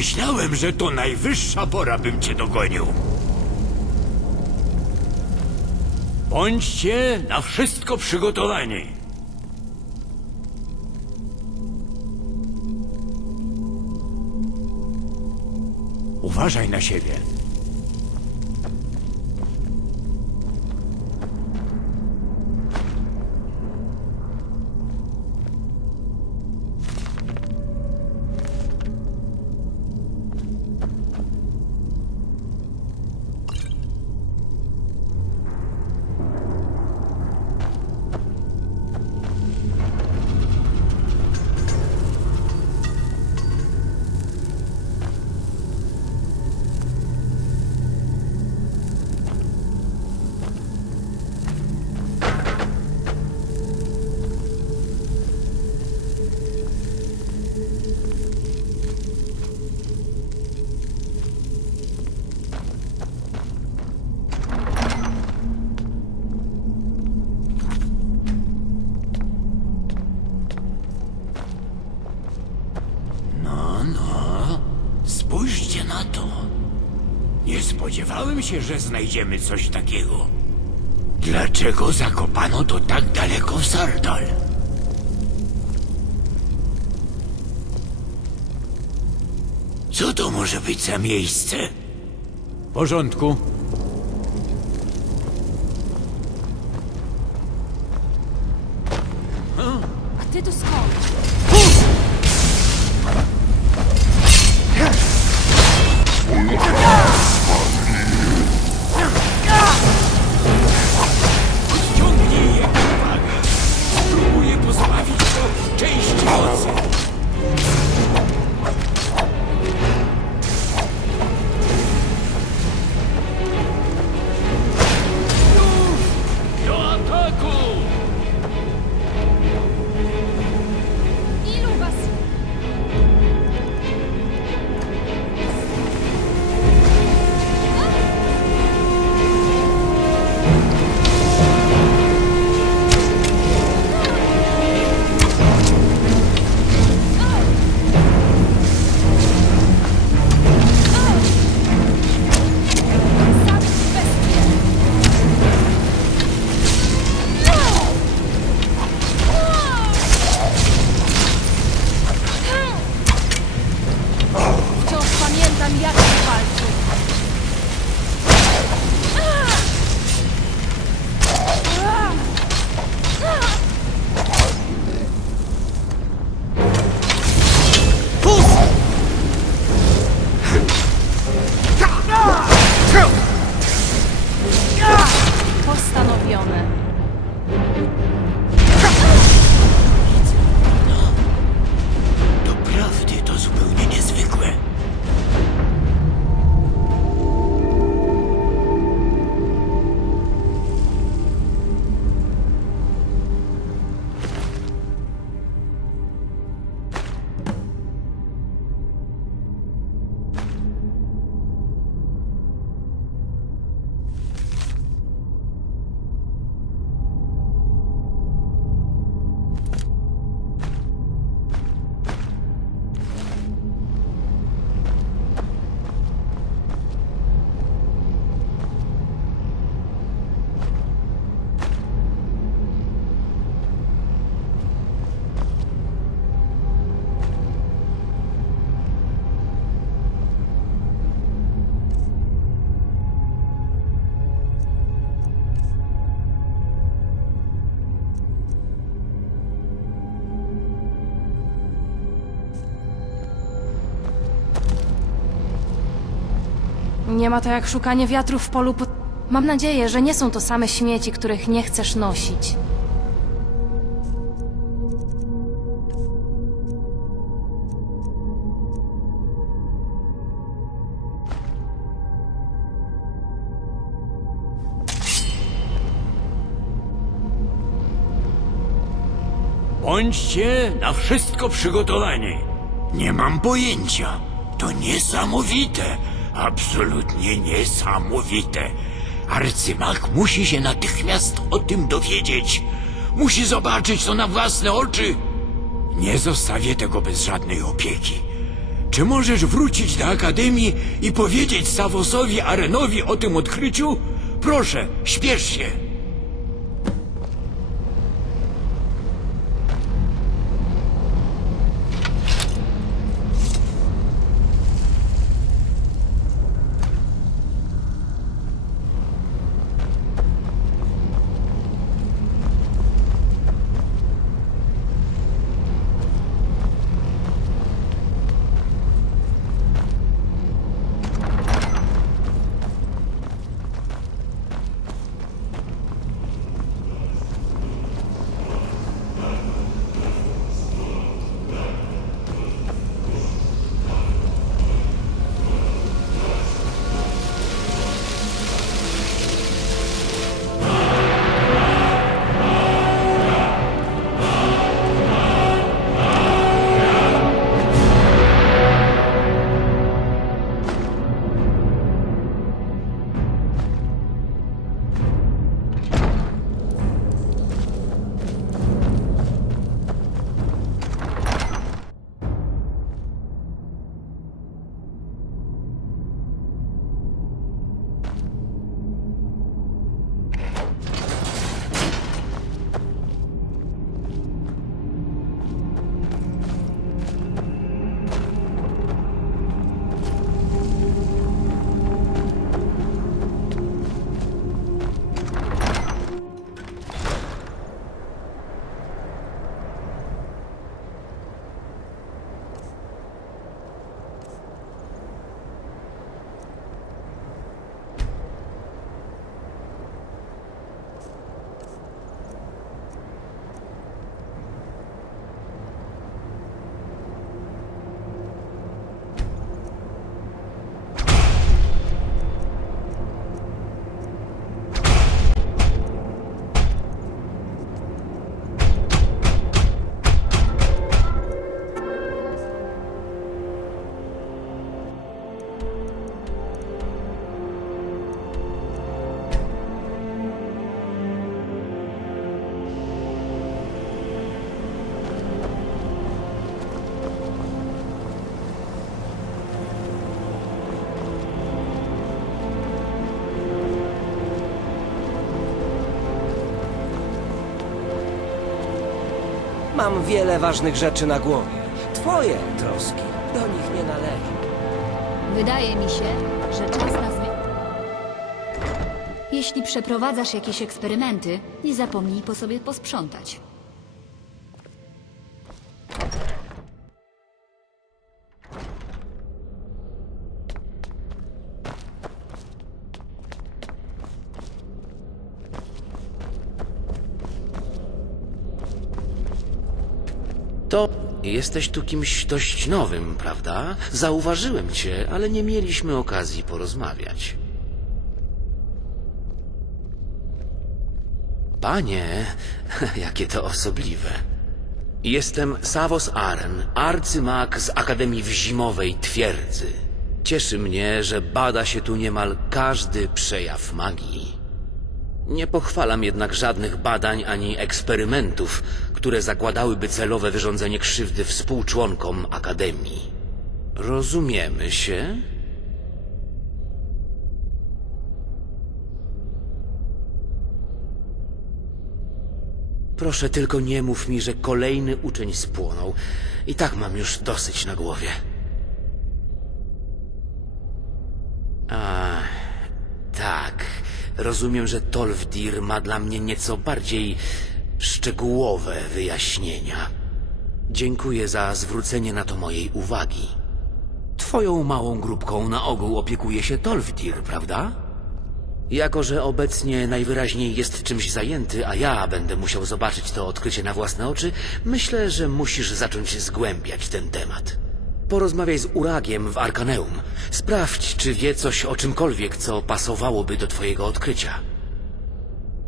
Pomyślałem, że to najwyższa pora, bym cię dogonił. Bądźcie na wszystko przygotowani. Uważaj na siebie. Się, że znajdziemy coś takiego. Dlaczego zakopano to tak daleko w Sardal? Co to może być za miejsce? W porządku. Nie ma to jak szukanie wiatru w polu pod... Mam nadzieję, że nie są to same śmieci, których nie chcesz nosić. Bądźcie na wszystko przygotowani. Nie mam pojęcia. To niesamowite. Absolutnie niesamowite. Arcymag musi się natychmiast o tym dowiedzieć. Musi zobaczyć to na własne oczy. Nie zostawię tego bez żadnej opieki. Czy możesz wrócić do Akademii i powiedzieć Savosowi Arenowi o tym odkryciu? Proszę, śpiesz się. Mam wiele ważnych rzeczy na głowie. Twoje troski do nich nie należą. Wydaje mi się, że czas na. Jeśli przeprowadzasz jakieś eksperymenty, nie zapomnij po sobie posprzątać. To jesteś tu kimś dość nowym, prawda? Zauważyłem cię, ale nie mieliśmy okazji porozmawiać. Panie, jakie to osobliwe. Jestem Savos Aren, arcymag z Akademii w Zimowej Twierdzy. Cieszy mnie, że bada się tu niemal każdy przejaw magii. Nie pochwalam jednak żadnych badań ani eksperymentów, które zakładałyby celowe wyrządzenie krzywdy współczłonkom Akademii. Rozumiemy się? Proszę tylko nie mów mi, że kolejny uczeń spłonął. I tak mam już dosyć na głowie. A. Rozumiem, że Tolfdir ma dla mnie nieco bardziej szczegółowe wyjaśnienia. Dziękuję za zwrócenie na to mojej uwagi. Twoją małą grupką na ogół opiekuje się Tolfdir, prawda? Jako, że obecnie najwyraźniej jest czymś zajęty, a ja będę musiał zobaczyć to odkrycie na własne oczy, myślę, że musisz zacząć zgłębiać ten temat. Porozmawiaj z Uragiem w Arkaneum. Sprawdź, czy wie coś o czymkolwiek, co pasowałoby do twojego odkrycia.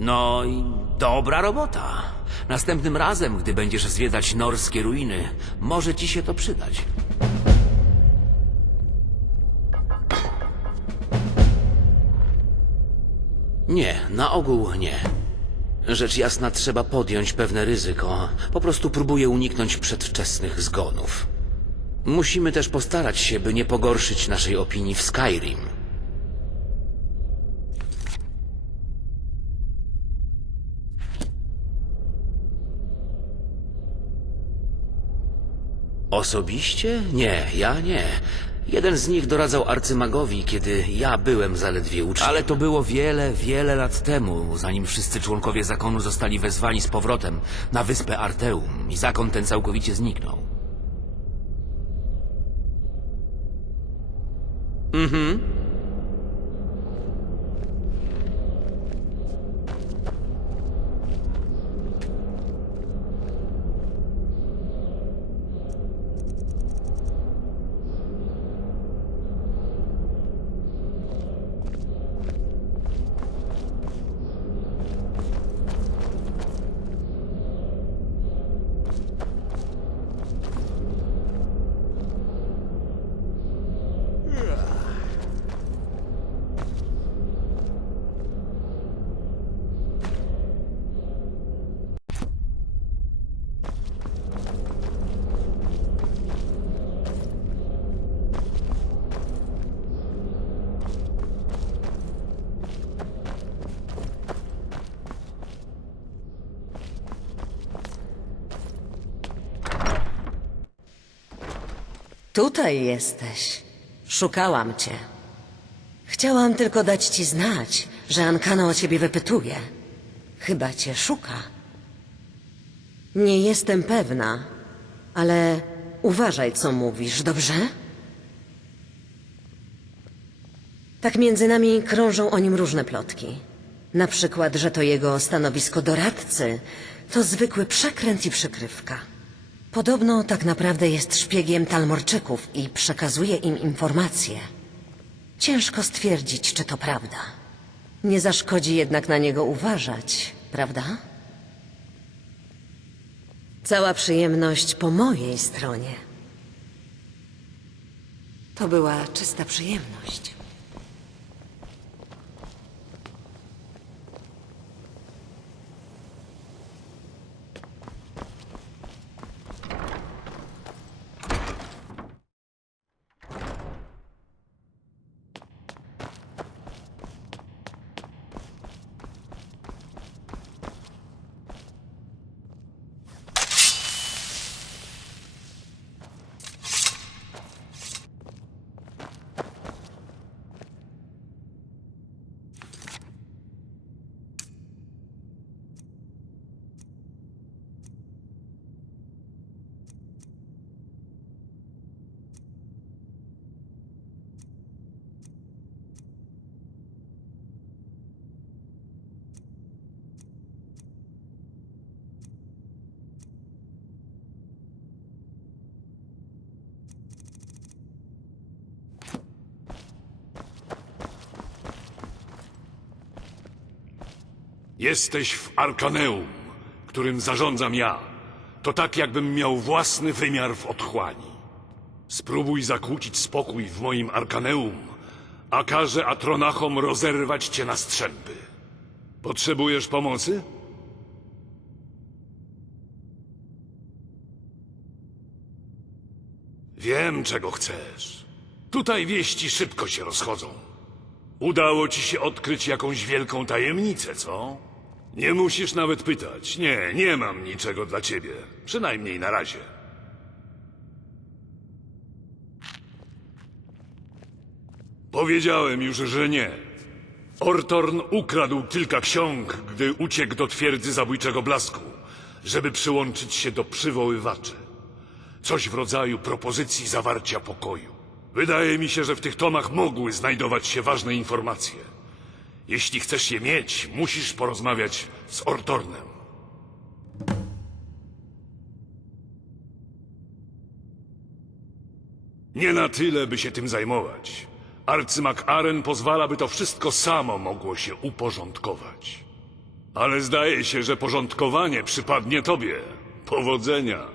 No i dobra robota. Następnym razem, gdy będziesz zwiedzać norskie ruiny, może ci się to przydać. Nie, na ogół nie. Rzecz jasna, trzeba podjąć pewne ryzyko. Po prostu próbuję uniknąć przedwczesnych zgonów. Musimy też postarać się, by nie pogorszyć naszej opinii w Skyrim. Osobiście? Nie, ja nie. Jeden z nich doradzał arcymagowi, kiedy ja byłem zaledwie uczniem. Ale to było wiele, wiele lat temu, zanim wszyscy członkowie zakonu zostali wezwani z powrotem na wyspę Arteum i zakon ten całkowicie zniknął. Mm-hmm. Tutaj jesteś. Szukałam cię. Chciałam tylko dać ci znać, że Ankano o ciebie wypytuje. Chyba cię szuka. Nie jestem pewna, ale uważaj, co mówisz, dobrze? Tak między nami krążą o nim różne plotki. Na przykład, że to jego stanowisko doradcy to zwykły przekręt i przykrywka. Podobno tak naprawdę jest szpiegiem Talmorczyków i przekazuje im informacje. Ciężko stwierdzić, czy to prawda. Nie zaszkodzi jednak na niego uważać, prawda? Cała przyjemność po mojej stronie. To była czysta przyjemność. Jesteś w Arkaneum, którym zarządzam ja. To tak, jakbym miał własny wymiar w otchłani. Spróbuj zakłócić spokój w moim Arkaneum, a każę Atronachom rozerwać cię na strzępy. Potrzebujesz pomocy? Wiem, czego chcesz. Tutaj wieści szybko się rozchodzą. Udało ci się odkryć jakąś wielką tajemnicę, co? Nie musisz nawet pytać. Nie, nie mam niczego dla ciebie. Przynajmniej na razie. Powiedziałem już, że nie. Ortorn ukradł kilka ksiąg, gdy uciekł do twierdzy zabójczego blasku, żeby przyłączyć się do przywoływaczy. Coś w rodzaju propozycji zawarcia pokoju. Wydaje mi się, że w tych tomach mogły znajdować się ważne informacje. Jeśli chcesz je mieć, musisz porozmawiać z Ortornem. Nie na tyle, by się tym zajmować. Arcymak Aren pozwala, by to wszystko samo mogło się uporządkować. Ale zdaje się, że porządkowanie przypadnie tobie. Powodzenia.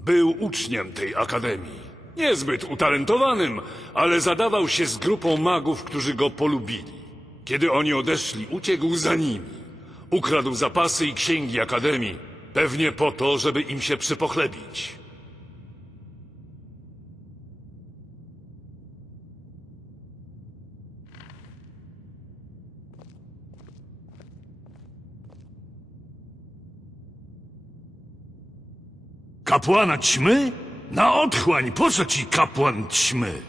Był uczniem tej akademii. Niezbyt utalentowanym, ale zadawał się z grupą magów, którzy go polubili. Kiedy oni odeszli, uciekł za nimi. Ukradł zapasy i księgi Akademii, pewnie po to, żeby im się przypochlebić. Kapłana ćmy? Na otchłań, po co ci kapłan ćmy?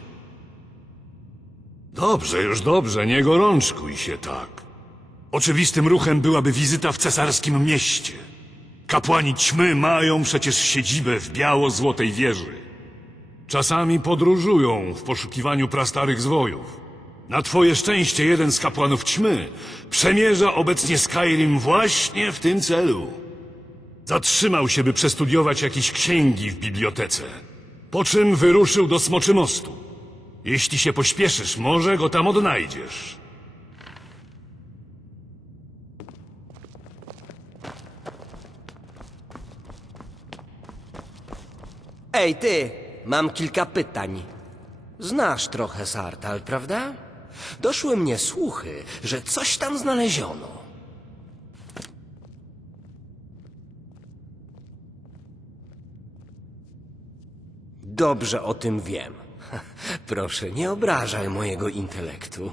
Dobrze, już dobrze, nie gorączkuj się tak. Oczywistym ruchem byłaby wizyta w cesarskim mieście. Kapłani ćmy mają przecież siedzibę w biało-złotej wieży. Czasami podróżują w poszukiwaniu prastarych zwojów. Na twoje szczęście jeden z kapłanów ćmy przemierza obecnie Skyrim właśnie w tym celu. Zatrzymał się, by przestudiować jakieś księgi w bibliotece. Po czym wyruszył do Smoczy Mostu. Jeśli się pośpieszysz, może go tam odnajdziesz. Ej, ty, mam kilka pytań. Znasz trochę Sartal, prawda? Doszły mnie słuchy, że coś tam znaleziono. Dobrze o tym wiem. Proszę, nie obrażaj mojego intelektu.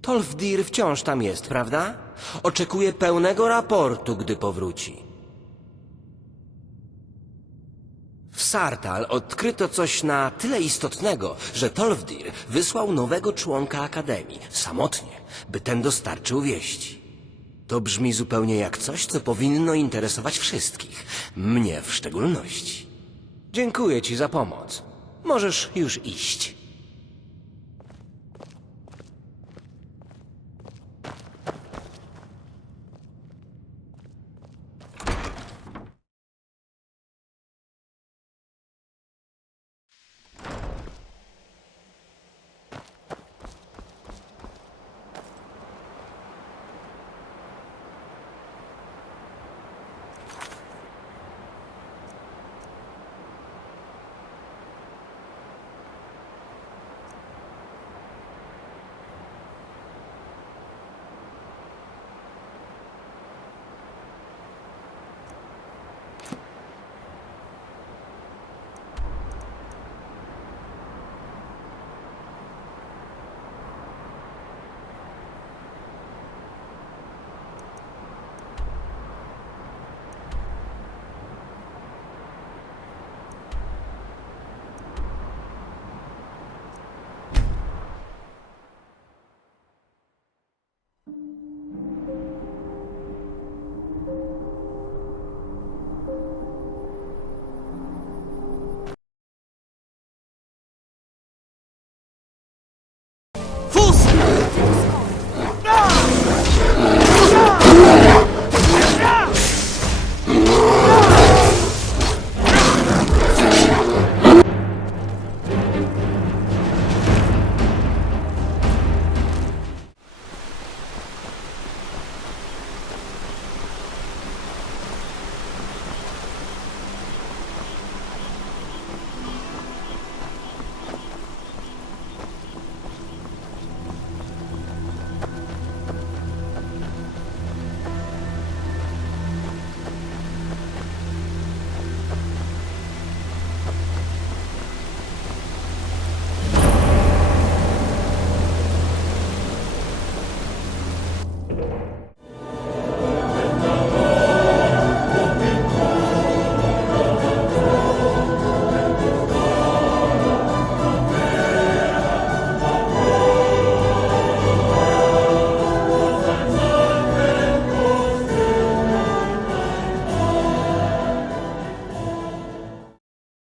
Tolfdir wciąż tam jest, prawda? Oczekuję pełnego raportu, gdy powróci. W Sartal odkryto coś na tyle istotnego, że Tolfdir wysłał nowego członka Akademii, samotnie, by ten dostarczył wieści. To brzmi zupełnie jak coś, co powinno interesować wszystkich, mnie w szczególności. Dziękuję ci za pomoc. Możesz już iść.